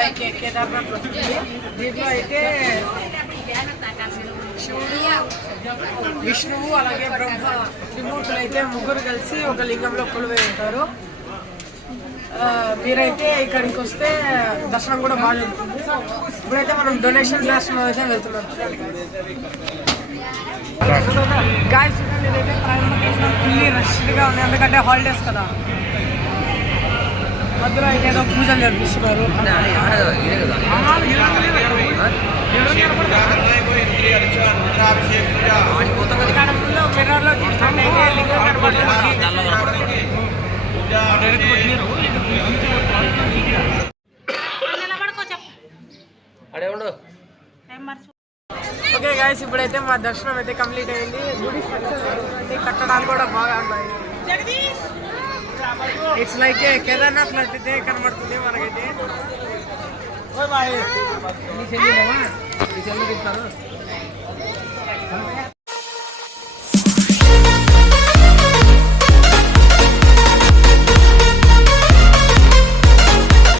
Like Kedarnath వస్తుంది. దీంట్లో అయితే శివుడు, విష్ణువు అలాగే బ్రహ్మ త్రిమూర్తులు అయితే ముగ్గురు కలిసి ఒక లింగంలో కొలువై ఉంటారు. మీరైతే ఇక్కడికి వస్తే దర్శనం కూడా బాగా జరుగుతుంది. ఇప్పుడైతే మనం డొనేషన్ దర్శనం అయితే వెళ్తున్నాం. గాయస్ నేనైతే ఫుల్లీ రష్గా ఉంది, ఎందుకంటే హాలిడేస్ కదా. మధ్యలో అయితే ఏదో పూజలు జరిపిస్తున్నారు. మిర్రర్లో చూసినట్టయితే లింగం కనబడుతుంది. ఓకే గాయస్, ఇప్పుడైతే మా దర్శనం అయితే కంప్లీట్ అయింది. గుడి కట్టడాలు కూడా బాగా ఉన్నాయి. ఇట్స్ లైక్ కేదార్నాథ్ అయితే కనబడుతుంది మనకైతే.